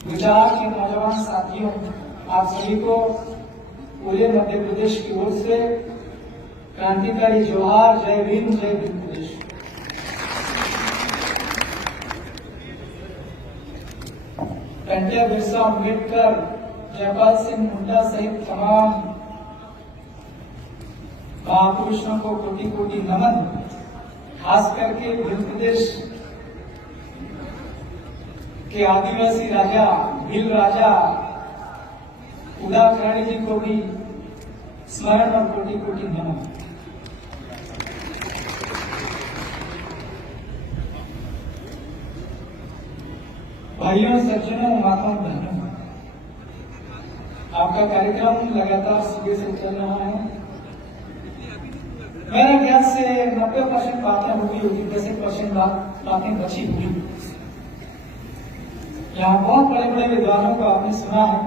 गुजरात के नौजवान साथियों, आप सभी को पूरे मध्य प्रदेश की ओर से क्रांतिकारी जोहार, जय भीम प्रदेश। पंडित बिरसा अम्बेडकर, जयपाल सिंह हुड्डा सहित तमाम महापुरुषों को कोटि कोटि नमन। खास करके मध्य प्रदेश के आदिवासी राजा, भील राजा उदाकरणी जी को भी स्मरण और कोटि कोटि नमन। भाइयों, सज्जनों, माताओं, बहनों, आपका कार्यक्रम लगातार सुबह से चल रहा है। मेरे ख्याल से 90% बातें होगी, 10% बातें बची हुई। यहाँ बहुत बड़े बड़े विद्वानों को आपने सुना है।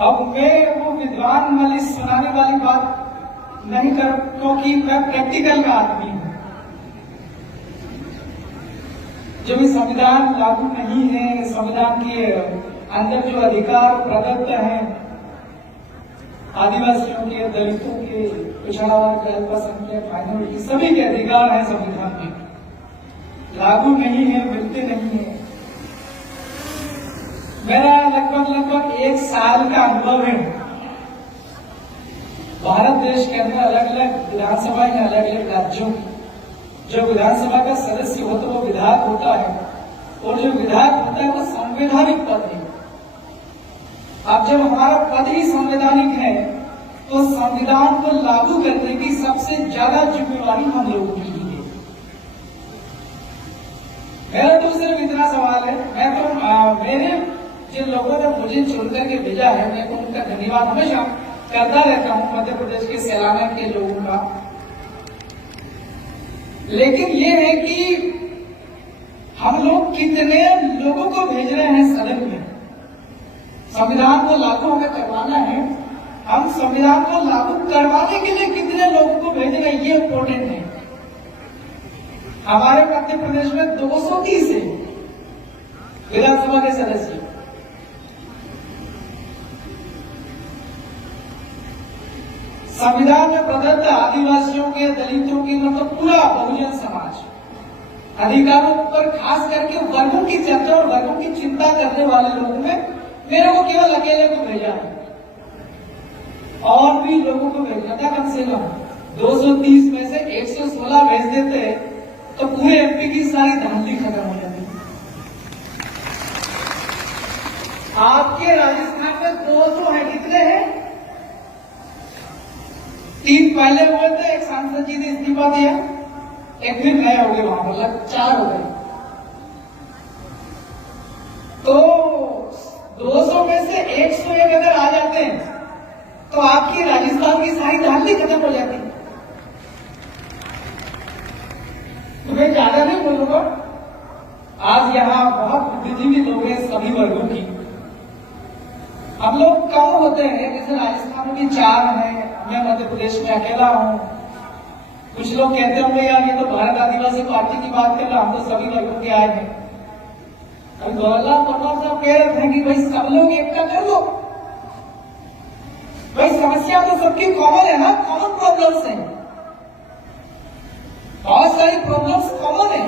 अब मैं वो विद्वान वाली सुनाने वाली बात नहीं कर, क्योंकि मैं प्रैक्टिकल का आदमी हूं। जब ये संविधान लागू नहीं है, संविधान के अंदर जो अधिकार प्रदत्त हैं आदिवासियों के, दलितों के, पिछड़ा वर्ग, अल्पसंख्यक, माइनॉरिटी, सभी के अधिकार हैं संविधान में, लागू नहीं है, मिलते नहीं है। मेरा लगभग 1 साल का अनुभव है। भारत देश के अंदर अलग अलग विधानसभा या अलग अलग राज्यों की जो विधानसभा का सदस्य होता है वो विधायक होता है, और जो विधायक होता है वो संवैधानिक पद है। अब जब हमारा पद ही संवैधानिक है तो संविधान को लागू करने की सबसे ज्यादा जिम्मेवारी हम लोगों की है। मेरा तो सिर्फ इतना सवाल है, मैं तो मेरे जिन लोगों ने मुझे चुनकर के भेजा है, मैं तो उनका धन्यवाद हमेशा करता रहता हूं, मध्य प्रदेश के सैलाना के लोगों का। लेकिन ये है कि हम लोग कितने लोगों को भेज रहे हैं सदन में। संविधान को लागू हमें करवाना है, हम संविधान को लागू करवाने के लिए कितने लोगों को भेज रहे हैं, ये इम्पोर्टेंट है। हमारे मध्य प्रदेश में 230 है विधानसभा के सदस्य। संविधान में प्रदत्त आदिवासियों के, दलितों की, मतलब पूरा बहुजन समाज अधिकारों पर खास करके वर्गों की चर्चा और वर्गों की चिंता करने वाले लोगों में मेरे को केवल अकेले को भेजा है, और भी लोगों को भेजना था। कम से कम 230 में से 116 भेज देते तो पूरे एमपी की सारी धांधली खत्म हो जाती। आपके राजस्थान में 200 है, कितने हैं? 3 पहले हुए थे, एक सांसद जी ने इस्तीफा दिया, एक फिर नए हो गए, वहां मतलब 4 हो गए। तो 200 में से 101 अगर आ जाते हैं तो आपकी राजस्थान की सारी धांधली खत्म हो जाती। तो मैं ज्यादा नहीं बोलूंगा, आज यहाँ बहुत बुद्धिजीवी लोग हैं सभी वर्गों की। हम लोग कम होते हैं, जैसे राजस्थान में 4 हैं, मैं मध्य प्रदेश में अकेला हूं। कुछ लोग कहते होंगे यार ये तो भारत आदिवासी पार्टी की बात कर रहा, हम तो सभी वर्गों के आए हैं। अभी गौरलाल परमार साहब कह रहे थे कि भाई सब लोग एकता कर लो। भाई समस्या तो सबकी कॉमन है ना, कॉमन प्रॉब्लम्स हैं, बहुत सारी प्रॉब्लम्स कॉमन है।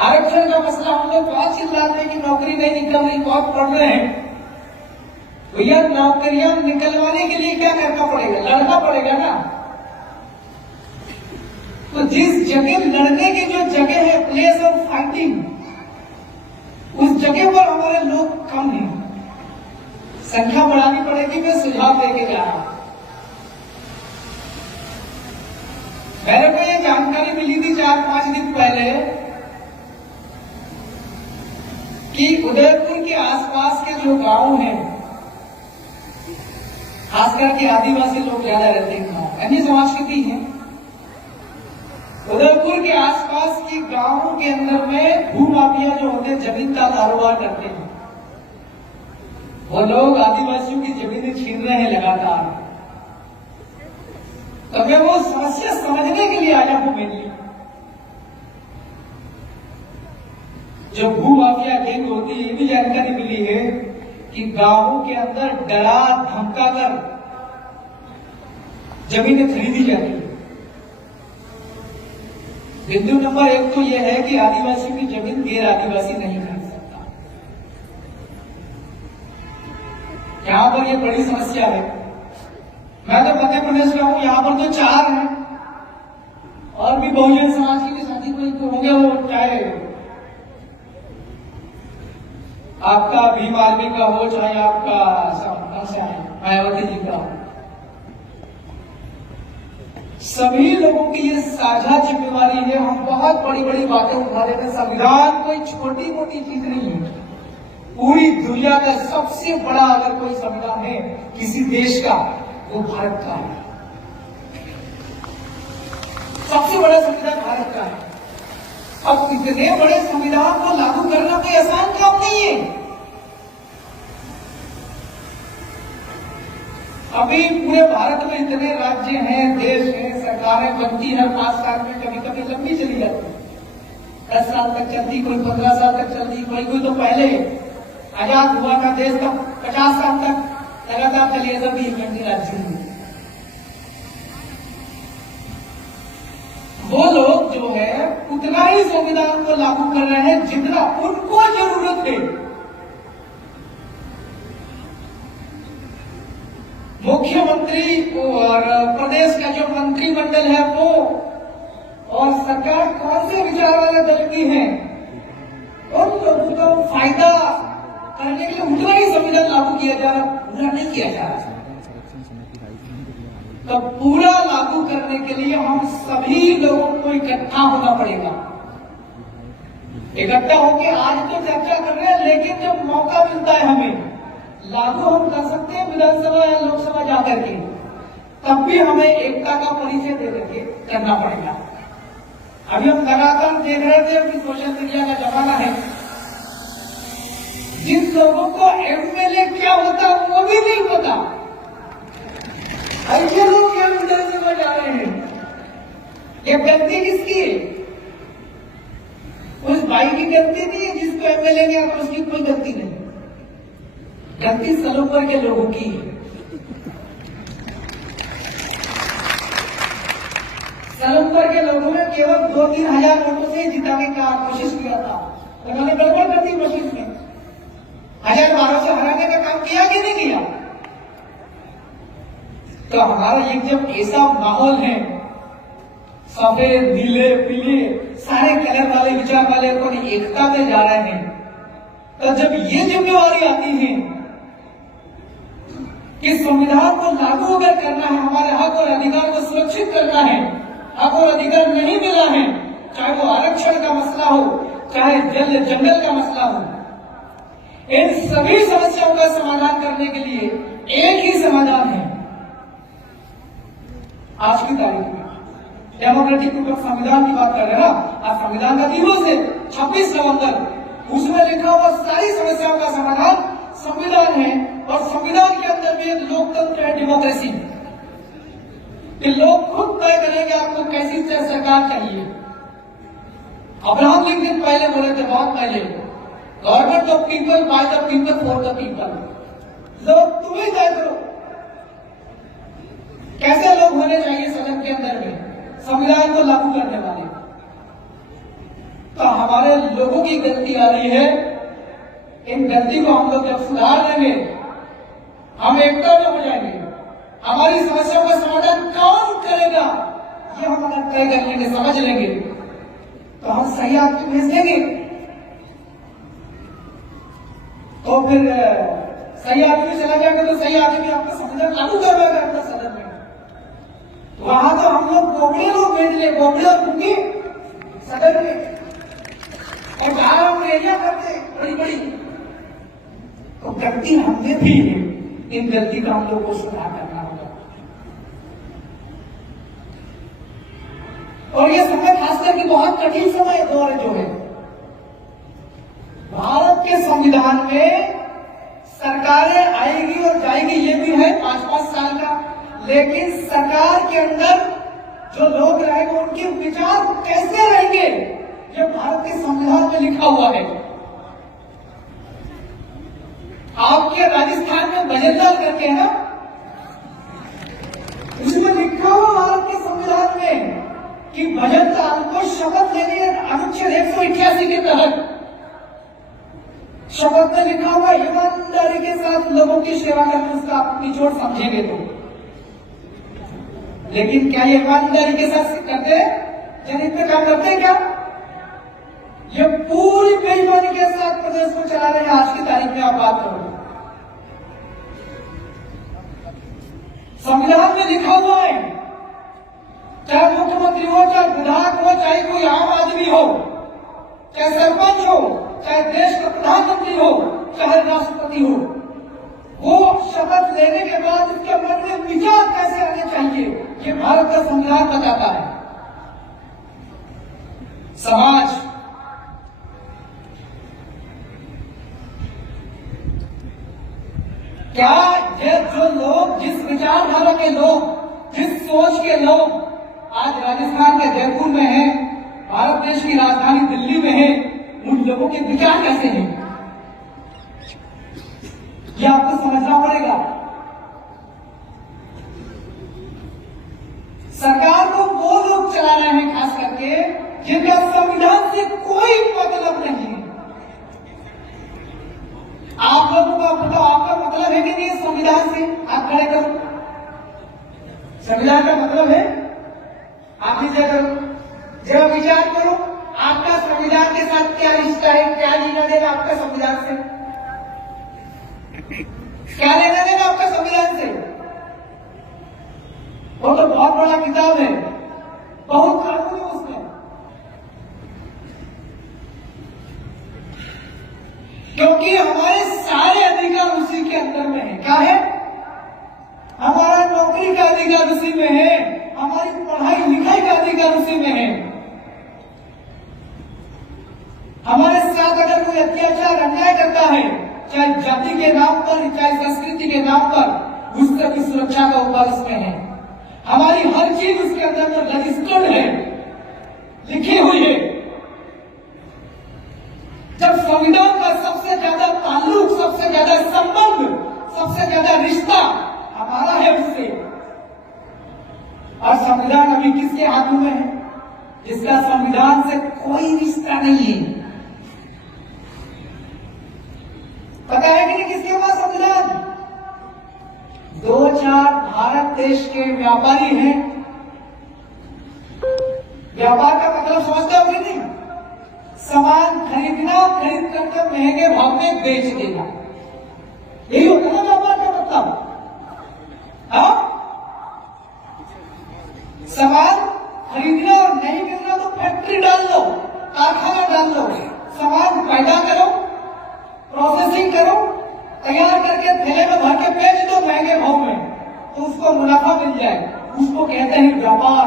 आरक्षण का मसला हम लोग बहुत चिल्लाते हैं कि नौकरी नहीं निकल रही, बहुत प्रॉब्लम है। भैया नौकरियां निकलवाने के लिए क्या करना पड़ेगा? लड़ना पड़ेगा ना। तो जिस जगह लड़ने की जो जगह है, प्लेस ऑफ फाइटिंग, उस जगह पर हमारे लोग कम हैं, संख्या बढ़ानी पड़ेगी। मैं सुझाव देके जा रहा हूं। मेरे को ये जानकारी मिली थी 4-5 दिन पहले कि उदयपुर के आसपास के जो गांव हैं, खासकर के आदिवासी लोग ज्यादा रहते हैं, अन्य समाज के भी हैं, उदयपुर के आसपास के गांवों के अंदर में भूमाफिया जो होते हैं, जमीन का कारोबार करते हैं, वो लोग आदिवासियों की जमीनें छीन रहे हैं लगातार। तो मैं वो समस्या समझने के लिए आया हूं। मेरी जो भू माफिया गैंग होती है, ये भी जानकारी मिली है कि गांवों के अंदर डरा धमका कर जमीनें खरीदी जाती है। बिंदु नंबर 1 तो यह है कि आदिवासी की जमीन गैर आदिवासी नहीं खरीद सकता। यहां पर यह बड़ी समस्या है। मैं तो मध्य प्रदेश का हूं, यहां पर तो 4 हैं और भी बहुजन समाज के साथी कोई तो होंगे, वो चाहे आपका भीम आर्मी का हो, चाहे आपका मायावती जी का, सभी लोगों की ये साझा जिम्मेवारी है। हम बहुत बड़ी बड़ी बातें उठा रहे हैं। संविधान कोई छोटी मोटी चीज नहीं है। पूरी दुनिया का सबसे बड़ा अगर कोई संविधान है किसी देश का, वो भारत का है। सबसे बड़ा संविधान भारत का है। अब इतने बड़े संविधान को लागू करना कोई आसान काम नहीं है। अभी पूरे भारत में इतने राज्य हैं, देश हैं, सरकारें बनती है 5 साल में, कभी कभी लंबी चली जाती है, 10 साल तक चलती, कोई 15 साल तक चलती, कोई तो पहले आजाद हुआ था देश का 50 साल तक लगातार चली, ऐसा भी इकट्ठी राज्य में। वो लोग जो है उतना ही संविधान को लागू कर रहे हैं जितना उनको जरूरत है। मुख्यमंत्री और प्रदेश का जो मंत्रिमंडल है वो और सरकार कौन से विचार वाले दल की है, उन लोगों को फायदा करने के लिए उतना ही संविधान लागू किया जा रहा, पूरा नहीं किया जा रहा। तो पूरा लागू करने के लिए हम सभी लोगों को इकट्ठा होना पड़ेगा। इकट्ठा होकर आज तो चर्चा कर रहे हैं, लेकिन जब मौका मिलता है हमें लागू हम कर सकते हैं विधानसभा या लोकसभा जाकर के, तब भी हमें एकता का परिचय दे करके करना पड़ेगा। अभी हम लगातार देख रहे थे कि सोशल मीडिया का जमाना है, जिन लोगों को एमएलए क्या होता है वो भी नहीं पता, ऐसे लोग क्या विधानसभा जा रहे हैं। ये गलती किसकी है? उस भाई की गलती नहीं है जिसको एमएलए गया, तो उसकी कोई गलती नहीं। गलती सलोपर के लोगों की है। सलोपर के लोगों ने केवल 2-3 हजार वोटों से जिताने का कोशिश किया था। उन्होंने गड़बड़ कर दी कोशिश में, 1000-1200 से हराने का काम किया कि नहीं किया? तो हमारा एक जब ऐसा माहौल है, सफेद नीले पीले सारे कलर वाले विचार वाले अपनी एकता में जा रहे हैं, तो जब ये जिम्मेवारी आती है कि संविधान को लागू अगर करना है, हमारे हक और अधिकार को सुरक्षित करना है, हक और अधिकार नहीं मिला है, चाहे वो आरक्षण का मसला हो, चाहे जल जंगल का मसला हो, इन सभी समस्याओं का समाधान करने के लिए एक ही समाधान है। आज की तारीख में डेमोक्रेटिक संविधान की बात कर रहे हैं ना, आज संविधान का दिवस है 26 नवंबर, उसमें लिखा हुआ सारी समस्याओं का समाधान संविधान है। और संविधान के अंदर भी एक लोकतंत्र है, डेमोक्रेसी, कि लोग खुद तय करेंगे आपको कैसी सरकार चाहिए। अब्राहम लिंकन पहले बोले थे, बहुत पहले, government of people, by the people, for the people. लोग तुम्हें तय करो कैसे लोग होने चाहिए सदन के अंदर में संविधान को लागू करने वाले। तो हमारे लोगों की गलती आ रही है, इन गलती को हम लोग जब सुधार देंगे, हम एकता में हो जाएंगे। हमारी समस्याओं का समाधान कौन करेगा, ये हम अगर तय कर लेंगे, समझ लेंगे, तो हम सही आदमी भेज देंगे। तो फिर सही आदमी चला जाएगा तो सही आदमी आपका संविधान लागू करवाएगा अपना सदन में। वहां तो हम लोग गोबड़े लोग भेज ले, गोबड़े और बुकी सदन में, और जहां हम रैलियां करते बड़ी बड़ी, तो गलती हमने भी है। इन गलती का हम लोग को सुधार करना होगा। और ये समय खासकर कि बहुत कठिन समय दौर जो है, भारत के संविधान में सरकारें आएगी और जाएगी, ये भी है 5-5 साल का, लेकिन सरकार के अंदर जो लोग रहेंगे उनके विचार कैसे रहेंगे, ये भारत के संविधान में लिखा हुआ है। आपके राजस्थान में बजरलाल करके है ना, उसमें लिखा हुआ भारत के संविधान में कि बजरलाल को शपथ लेनी है अनुच्छेद 188 के तहत। शपथ में लिखा हुआ ईमानदारी के साथ लोगों की सेवा करना, उसका आप निचोड़ समझेंगे तो। लेकिन क्या ये ईमानदारी के साथ करते हैं, जनहित में काम करते हैं क्या? ये पूरी बेईमानी के साथ प्रदेश को चला रहे हैं। आज की तारीख में आप बात करो, संविधान में लिखा हुआ है, चाहे मुख्यमंत्री हो, चाहे विधायक हो, चाहे कोई आम आदमी हो, चाहे सरपंच हो, चाहे देश का प्रधानमंत्री हो, चाहे राष्ट्रपति हो, वो शपथ लेने के बाद उसके मन में विचार कैसे आने चाहिए, ये भारत का संविधान बताता है। समाज क्या ये जो लोग, जिस विचारधारा के लोग, जिस सोच के लोग आज राजस्थान के जयपुर में हैं, भारत देश की राजधानी दिल्ली में है, उन लोगों के विचार कैसे हैं, ये आपको समझना पड़ेगा। सरकार को वो लोग चला रहे हैं खास करके जिनका संविधान से कोई मतलब नहीं है। आप लोगों का बताओ, आपका मतलब है कि नहीं संविधान से? आप खड़े करो, संविधान का मतलब है? आप नीचे करो, जरा विचार करो, आपका संविधान के साथ क्या रिश्ता है, क्या लेना देना आपका संविधान से? क्या लेना देना आपका संविधान से? वो तो बहुत बड़ा किताब है, बहुत कानून है उसमें। क्योंकि हमारे सारे अधिकार उसी के अंदर में है। क्या है? हमारा नौकरी का अधिकार उसी में है, हमारी पढ़ाई लिखाई का अधिकार उसी में है। हमारे साथ अगर कोई अत्याचार अन्याय करता है, चाहे जाति के नाम पर, चाहे संस्कृति के नाम पर, उस तक की सुरक्षा का उपाय उसमें है। हमारी हर चीज उसके अंदर में रजिस्टर्ड है, लिखी हुई है। जब संविधान का सबसे ज्यादा ताल्लुक, सबसे ज्यादा संबंध, सबसे ज्यादा रिश्ता हमारा है उससे, और संविधान अभी किसके हाथों में है? जिसका संविधान से कोई रिश्ता नहीं है। पता है कि नहीं किसके पास संविधान? 2-4 भारत देश के व्यापारी हैं। व्यापार का मतलब समझते हो कि नहीं? सामान खरीदना, खरीद करके महंगे भाव में बेच देना, यही होता है ना व्यापार का मतलब। हाँ, सामान खरीदना और नहीं मिलना तो फैक्ट्री डाल लो, कारखाना डाल लो, सामान पैदा करो, प्रोसेसिंग करो, तैयार करके थैले में भर के बेच दो महंगे भाव में, तो उसको मुनाफा मिल जाए, उसको कहते हैं व्यापार।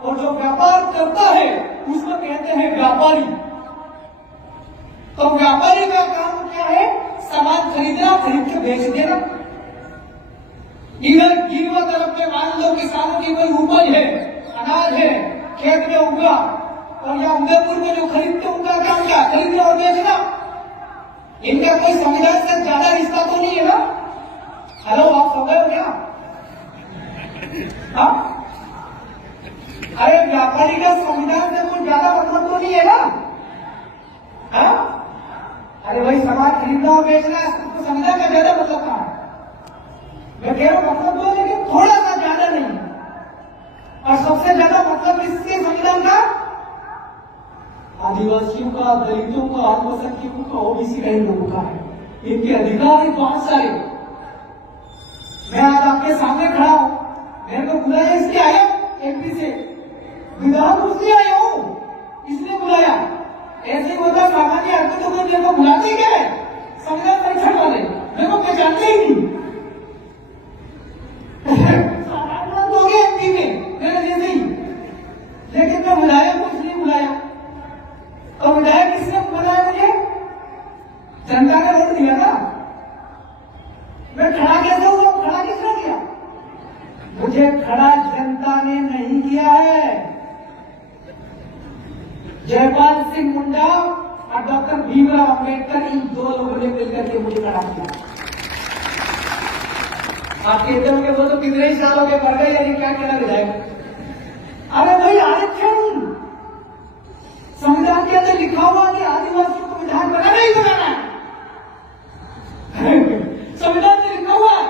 और जो व्यापार करता है उसको कहते हैं व्यापारी। तो व्यापारी का काम क्या है? सामान खरीदना, खरीद के बेच देना। इधर गिरवा तरफ में मान लो किसानों की कोई उपज है, अनाज है, खेत में उगा, और यहाँ उदयपुर में जो खरीदते उनका काम क्या? खरीदना और बेचना। इनका कोई संविधान से ज्यादा रिश्ता तो नहीं है ना? हेलो, आप सो गए हो क्या? हाँ? अरे व्यापारी का संविधान से कोई ज्यादा मतलब तो नहीं है ना? हाँ? अरे भाई, सामान खरीदना और बेचना, तो संविधान का ज्यादा मतलब कहाँ है? मैं कह रहा हूं मतलब तो, लेकिन थोड़ा सा ज्यादा नहीं। और सबसे ज्यादा मतलब किसके संविधान का? आदिवासियों का, दलितों का, अल्पसंख्यकों का, ओबीसी का, इन लोगों का है। इनके अधिकार है बहुत सारे। मैं आज आपके सामने खड़ा हूं, मैंने तो बुलाया इसलिए आया एमपी से, विधान उसलिए आया हूं, इसलिए बुलाया। ऐसे ही होता सामान्य आदमी तो कोई मेरे को बुलाते क्या है? संविधान परीक्षण वाले मेरे को पहचानते ही नहीं। साधारण लोग हैं एमपी में मेरे जैसे ही, लेकिन मैं बुलाया तो इसलिए बुलाया। और विधायक किसने बुलाया मुझे? जनता ने वोट दिया ना। मैं खड़ा कैसे हुआ? खड़ा किसने किया? मुझे खड़ा जनता ने नहीं किया है। जयपाल सिंह मुंडा और डॉक्टर भीमराव अंबेडकर, इन दो लोगों ने मिलकर के मुझे खड़ा किया। आप कहते हो कि वो तो कितने ही साल हो गए मर गए, यानी क्या कहना विधायक। अरे भाई आरक्षण संविधान के अंदर लिखा हुआ कि आदिवासियों को विधान बनाना ही बनाना है। संविधान में लिखा हुआ है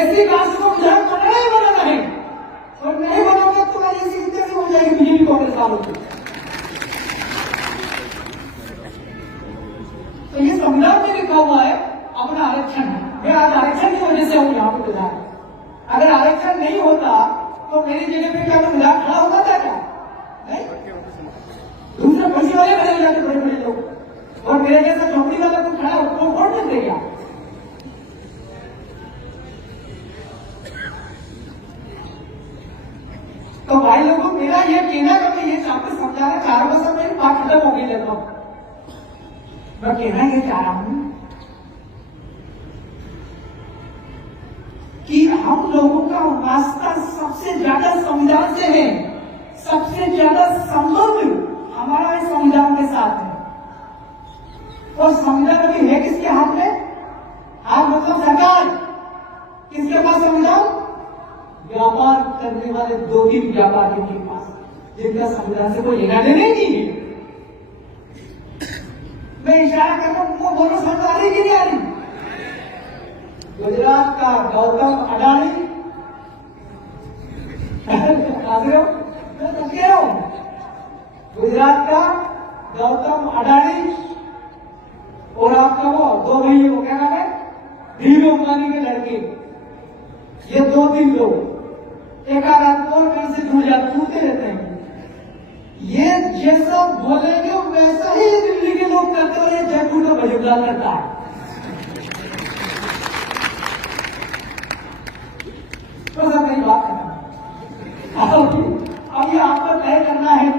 ऐसी कास्ट को विधान बनाना ही बनाना है, और नहीं बनाओगे तो ऐसी कैसे हो जाएगी बीजेपी कांग्रेस वालों की। तो ये संविधान में लिखा हुआ है अपना आरक्षण है। मैं आज आरक्षण की वजह से हूं यहाँ पे विधायक। अगर आरक्षण नहीं होता तो मेरी जगह पे क्या मैं विधायक खड़ा होता था क्या? नहीं। दूसरे पैसे वाले खड़े हो जाते बड़े बड़े लोग, और मेरे जैसा झोपड़ी वाला कोई खड़ा हो वोट नहीं देगा। तो भाई लोगों, मेरा ये कहना है, मैं ये चाहते समझाना चाह रहा हूं, सब मेरी बात खत्म हो गई लगभग। मैं कहना ये चाह रहा हूं कि हम लोगों का वास्ता सबसे ज्यादा संविधान से है, सबसे ज्यादा संबंध हमारा इस संविधान के साथ है। और संविधान अभी है किसके हाथ में? आज मतलब सरकार। किसके पास संविधान? व्यापार करने वाले दो ही व्यापारियों के पास, जिनका संविधान से कोई लेना देना नहीं है। मैं इशारा कर रहा हूं, बोलो समझ आ रही कि नहीं आ रही? गुजरात का गौतम अडानी, मैं तो कह रहा हूं, गुजरात का गौतम अडानी और आपका वो दो भाई, वो क्या नाम है, धीरू अंबानी के लड़के, ये दो तीन लोग एक रात को कहीं से जुड़ जाते टूटते रहते हैं। ये जैसा बोलेंगे वैसा ही दिल्ली के लोग करते हैं, और ये जयपुर का भजनलाल करता है। तो सर मेरी बात करना, अब ये आपको तय करना है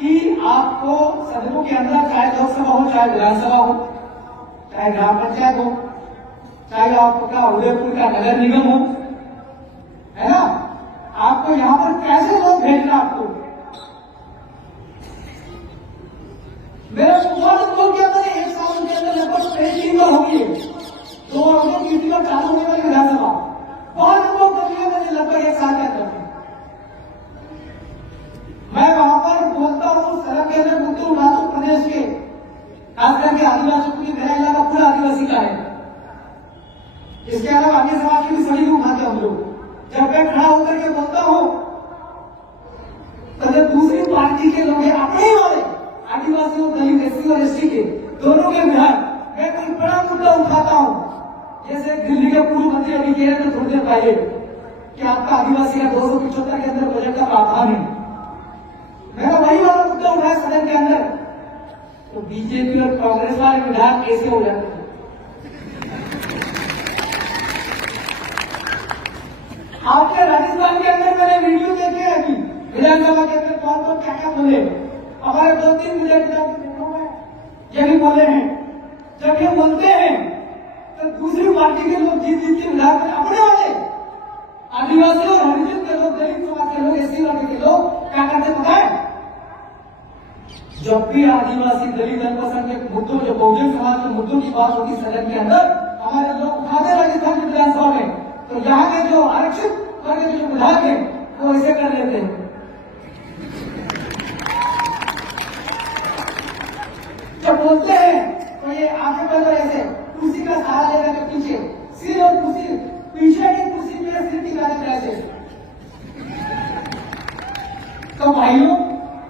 कि आपको सदनों के अंदर, चाहे लोकसभा हो, चाहे विधानसभा हो, चाहे ग्राम पंचायत हो, चाहे आपका उदयपुर का नगर निगम हो, है ना, आपको यहां पर कैसे लोग भेजना आपको। मेरा सुधार के अंदर एक साल के अंदर लगभग 3 बार होगी, 2 अगस्त की बार चालू होने वाली विधानसभा, 5 लोग बदले मैंने लगभग 1 साल के अंदर। मैं वहां पर बोलता हूं, सड़क के अंदर मुद्दे उठाता हूं प्रदेश के, खास करके आदिवासियों की। मेरा इलाका पूरा आदिवासी का है, इसके अलावा अन्य समाज की भी सभी उठाते हम लोग। जब मैं खड़ा होकर के बोलता हूं तो जब दूसरी पार्टी के लोग अपने वाले आदिवासियों, दलित, एससी और एसटी के दोनों के बिहार मैं कोई बड़ा मुद्दा उठाता हूं, जैसे दिल्ली के पूर्व मंत्री अभी कह रहे थे थोड़ी देर पहले कि आपका आदिवासी का 275 के अंदर बजट का प्रावधान है, मैंने वही वाला मुद्दा उठाया सदन के अंदर, तो बीजेपी और कांग्रेस वाले विधायक कैसे हो जाते हैं। आपके राजस्थान के अंदर मैंने वीडियो देखे हैं कि विधानसभा के अंदर कौन कौन क्या क्या बोले। हमारे 2-3 विधायक ये भी बोले हैं। जब ये बोलते हैं तो दूसरी पार्टी के लोग जीत जीत के विधायक अपने वाले आदिवासी और हरिजन के लोग, दलित समाज के लोग, एससी वर्ग के लोग क्या करते पता है? जब भी आदिवासी, दलित, अल्पसंख्यक मुद्दों, जो बहुजन समाज के मुद्दों की बात होगी सदन के अंदर, हमारे लोग उठाते राजस्थान की विधानसभा में, तो यहाँ के जो आरक्षित वर्ग के जो विधायक है वो ऐसे कर लेते हैं। जब बोलते हैं तो ये आगे बढ़कर ऐसे कुर्सी का सहारा लेकर के पीछे सिर, और कुर्सी पीछे की कुर्सी में सिर टिकाने ऐसे। तो भाइयों,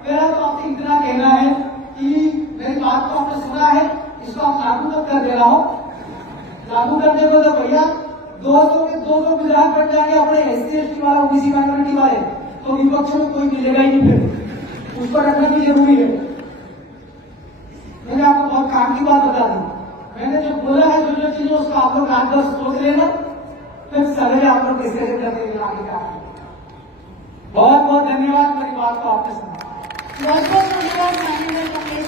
मेरा तो आपसे इतना कहना है कि मेरी बात को आपने सुना है, इसको आप लागू मत कर दे रहा हो। लागू करने को तो भैया 200 के 200 विधायक बन जाएंगे अपने एससी एसटी वाला, ओबीसी माइनॉरिटी वाले, तो विपक्ष में कोई मिलेगा ही नहीं, फिर उसको रखना भी जरूरी है। मैंने आपको बहुत काम की बात बता दी। मैंने जो बोला है, जो चीजें, उसको आप लोग रात भर सोच लेना, फिर सवेरे आप लोग डिस्कशन करने के लिए आगे का। बहुत बहुत धन्यवाद मेरी बात को आपने सुना। बहुत बहुत धन्यवाद माननीय कमलेश।